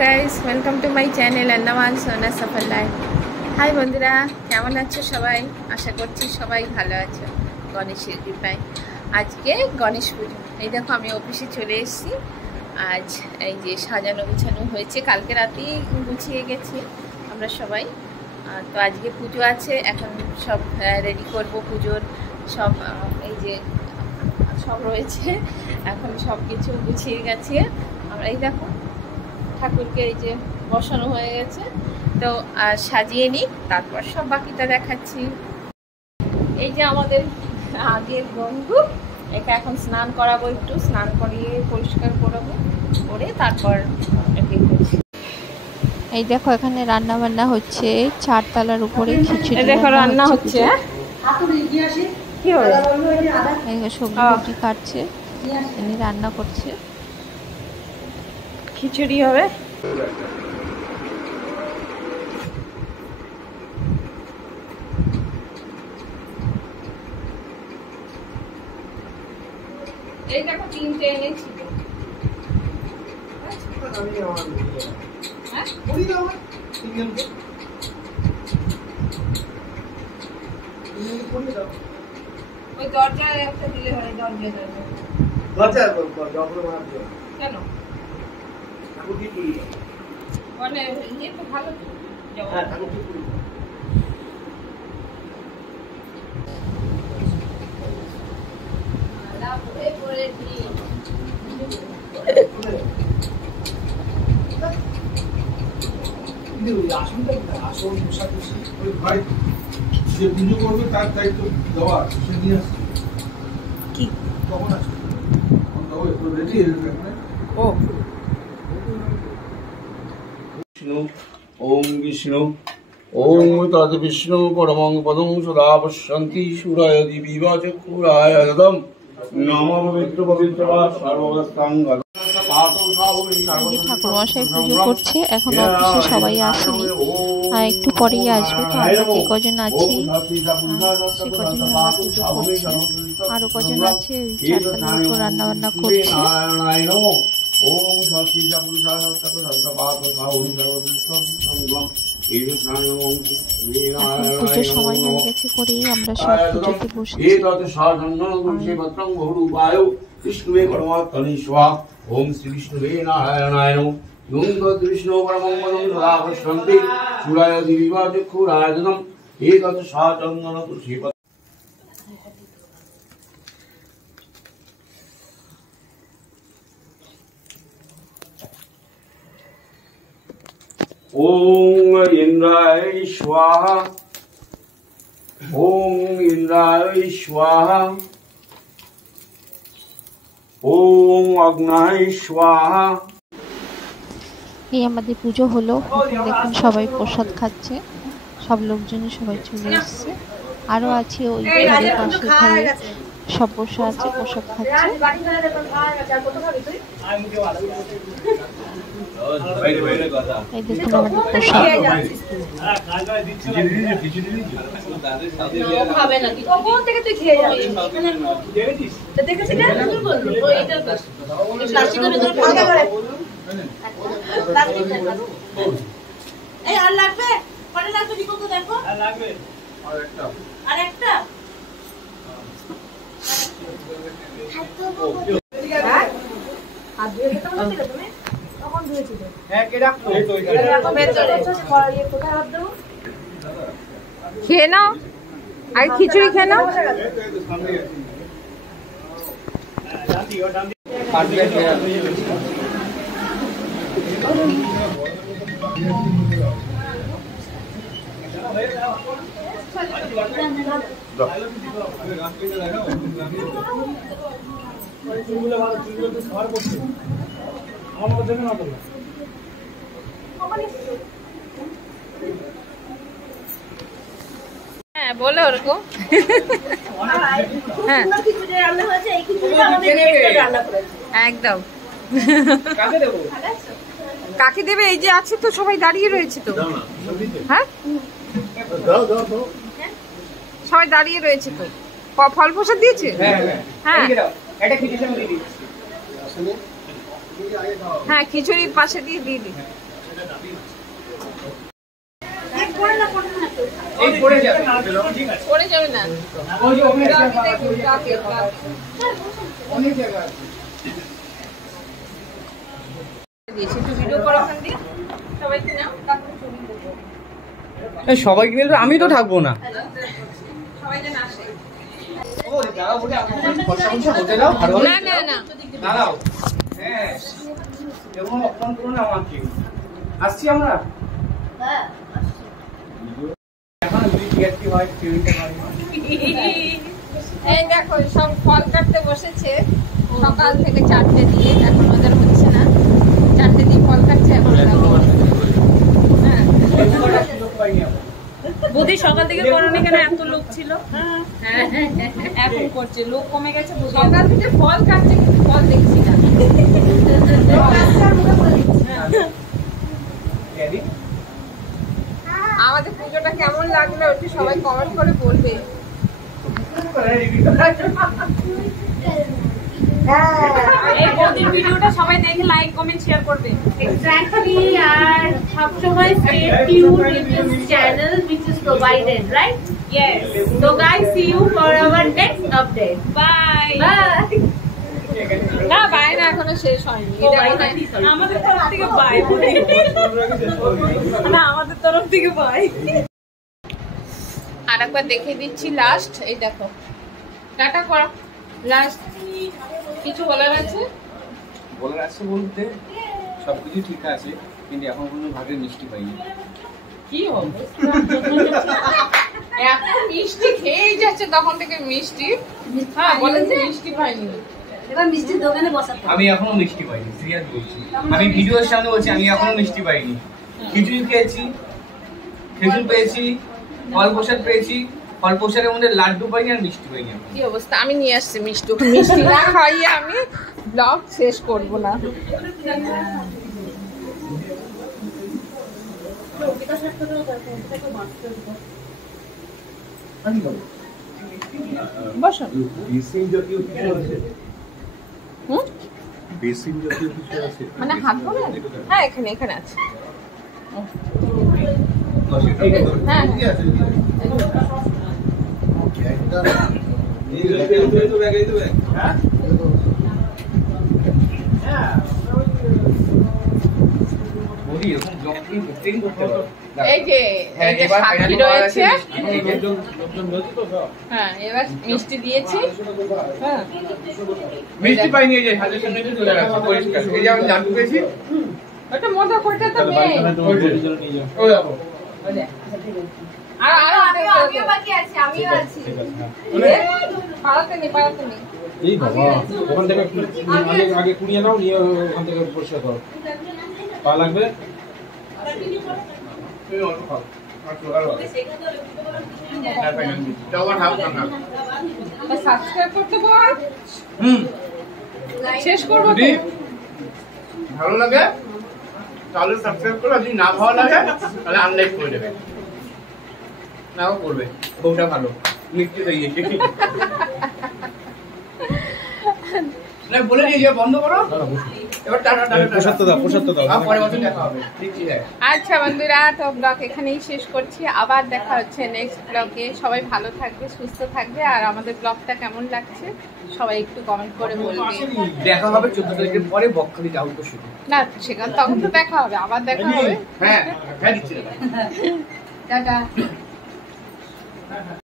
Guys, welcome to my channel Andaman সোনা সফল life. High বন্ধুরা, কেমন আছো সবাই? আশা করছি সবাই ভালো আছো গণেশের কৃপায়। আজকে গণেশ পুজো। এই দেখো আমি অফিসে চলে এসেছি। আজ এই যে সাজানো গুছানো হয়েছে, কালকে রাতেই গুছিয়ে গেছি আমরা সবাই। তো আজকে পুজো আছে, এখন সব রেডি করব পুজোর সব। এই যে সব রয়েছে, এখন সব কিছু গুছিয়ে গেছে আমরা। এই দেখো ঠাকুরকে এই যে বসানো হয়ে গেছে, তো সাজিয়ে নিই, তারপর সব বাকিটা দেখাচ্ছি। এই যে আমাদের আগের বন্ধু, একে এখন স্নান করাবো, একটু স্নান করিয়ে পরিষ্কার করাবো, করে তারপর একে করছি। এই দেখো এখানে রান্না বান্না হচ্ছে, 4 তলার উপরে খিচুড়ি দেখো রান্না হচ্ছে। কি হবে? সবজি কাটছে, এনে রান্না করছে, খিচুড়ি হবে। এই দেখো 3টে এনেছি। ওই দরজায় একটা দিলে হয়, দরজা কেন মানে ইয়ে তো ভালো তো। যে পুজো করবে তার দায়িত্ব দেওয়া, সে নিয়ে আসছে। কি কখন আসবে? রেডি ও বিষ্ণু ওম বিষ্ণু ওম তদ বিষ্ণু পরমং পদং সদা পশ্যন্তি সুরায় দিবিবা চক্ষুরায় দদম নমঃ পবিত্র পবিত্র বা সর্বস্তাং ঠাকুর মশাই পুজো করছে, এখনো অফিসে সবাই আসেনি, আর একটু পরেই আসবে। তো আমরা যে কজন আছি সে কজন আমরা পুজো করছি, আরো কজন আছে ওই 4 তলার উপর রান্না বান্না করছে। ওম স্বস্তি পুরুষায় পুজোর সময় হয়ে গেছে, করেই আমরা সব পুজোতে বসেছি। বিষ্ণুবে পরমাত্মনি স্বাহা ওম শ্রী বিষ্ণুবে নারায়ণায় নমঃ ওম তদ বিষ্ণু পরমং পদং সদা পশ্যন্তি সুরায় দিবিবা চক্ষুরায় দদম এতৎ সাচন্দন তুলসী। ওম ইন্দ্রায় স্বাহা ওম ইন্দ্রায় স্বাহা ওম অগ্নায় স্বাহা। এই আমাদের পুজো হলো, দেখুন সবাই প্রসাদ খাচ্ছে, সব লোকজনই সবাই চলে এসছে। আরো আছে ওই ঘরে, পাশে ঘরে সব বসে আছে, প্রসাদ খাচ্ছে। এই দেখুন আমাদের প্রসাদ। আর লাগবে কটা লাগবে দিকো তো দেখো। আর লাগবে আরেকটা খেয়ে নাও, আর খিচুড়ি খেয়ে নাও। হ্যাঁ বলো ওরকম। হ্যাঁ একদম। কাকে দেবে? এই যে আছে তো, সবাই দাঁড়িয়ে রয়েছে তো। হ্যাঁ সবাই দাঁড়িয়ে রয়েছে তো। ফল প্রসাদ দিয়েছে? হ্যাঁ হ্যাঁ খিচুড়ি পাশে দিয়ে দিয়ে দিই। পড়ে যাবে না। সবাইকে নিলে আমি তো থাকবো না। আসছি আমরা। এই দেখো সব ফল কাটতে বসেছে সকাল থেকে 4টে দিয়ে, এখন ওদের হচ্ছে না, 4টে দিয়ে ফল কাটছে। এখন বুদ্ধি সকাল থেকে করোনি কেন? এত লোক ছিল, এখন করছে, লোক কমে গেছে। সকাল থেকে ফল কাটছে কিন্তু ফল দেখছি না। আমাদের পুজোটা কেমন লাগলো একটু সবাই কমেন্ট করে বলবে। এই বৌদির ভিডিওটা সবাই দেখে লাইক কমেন্ট শেয়ার করবে। Exactly, and সবসময় stay tuned with this channel which is provided, right? Yes. So guys, see you for our next update. Bye. Bye. না বাইরে এখনো শেষ হয়নি। আমাদের তরফ থেকে বাই। না আমাদের তরফ থেকে বাই। আরেকবার দেখে দিচ্ছি লাস্ট। এই দেখো টাটা করো লাস্ট। কিছু বলার আছে? বলার আছে বলতে সবকিছু ঠিক আছে, কিন্তু এখন কোনো ভাগে মিষ্টি পাইনি। কি অবস্থা! এত মিষ্টি খেয়েই যাচ্ছে তখন থেকে মিষ্টি। হ্যাঁ বলেন যে মিষ্টি পাইনি। এবার মিষ্টির দোকানে বসাতে আমি এখনো মিষ্টি পাইনি, সিরিয়াস বলছি। আমি ভিডিওর সামনে বলছি আমি এখনো মিষ্টি পাইনি। খিচুড়ি খেয়েছি, খেজুর পেয়েছি, ফল প্রসাদ পেয়েছি, ফল প্রসাদের মধ্যে লাড্ডু পাইনি আর মিষ্টি পাইনি। কি অবস্থা! আমি নিয়ে আসছি মিষ্টি, মিষ্টি না খাইয়ে আমি ব্লগ শেষ করব না। বসুন। মানে হাত ধরে? হ্যাঁ এখানে এখানে আছে। হ্যাঁ এই যে সাক্ষী রয়েছে। হ্যাঁ এবার মিষ্টি দিয়েছি। হ্যাঁ মিষ্টি পাইনি, এই যে হাতের সামনে চলে গেছে পরিষ্কার। এই যে আমি লাড্ডু পেয়েছি, ওটা মজা করতে তো নেই। ওই দেখো আমিও বাকি আছি, আমিও আছি। পাড়াতে নেই, পাড়াতে নেই। এই বাবা, ওখান থেকে আগে কুড়িয়ে নাও, নিয়ে ওখান থেকে পরিষ্কার করো। পা লাগবে? সাবস্ক্রাইব করতে বল। শেষ করবো তো। ভালো লাগে তাহলে সাবস্ক্রাইব করো, যদি না ভালো লাগে তাহলে আনলাইক করে দেবে। নাও করবে, বউটা ভালো মিষ্টি দিয়েছে। না বলে দিয়ে বন্ধ করো এবার। প্রসাদ দাও, প্রসাদ দাও। পরে বছর দেখা হবে। আচ্ছা বন্ধুরা, তো ব্লগ এখানেই শেষ করছি। আবার দেখা হচ্ছে নেক্সট ব্লগে। সবাই ভালো থাকবে, সুস্থ থাকবে। আর আমাদের ব্লগটা কেমন লাগছে সবাই একটু কমেন্ট করে বলবে। দেখা হবে 14 তারিখের পরে বকখালি যাও তো শুরু। না সেখানে তখন তো দেখা হবে, আবার দেখা হবে। হ্যাঁ হ্যাঁ দিচ্ছি টাটা।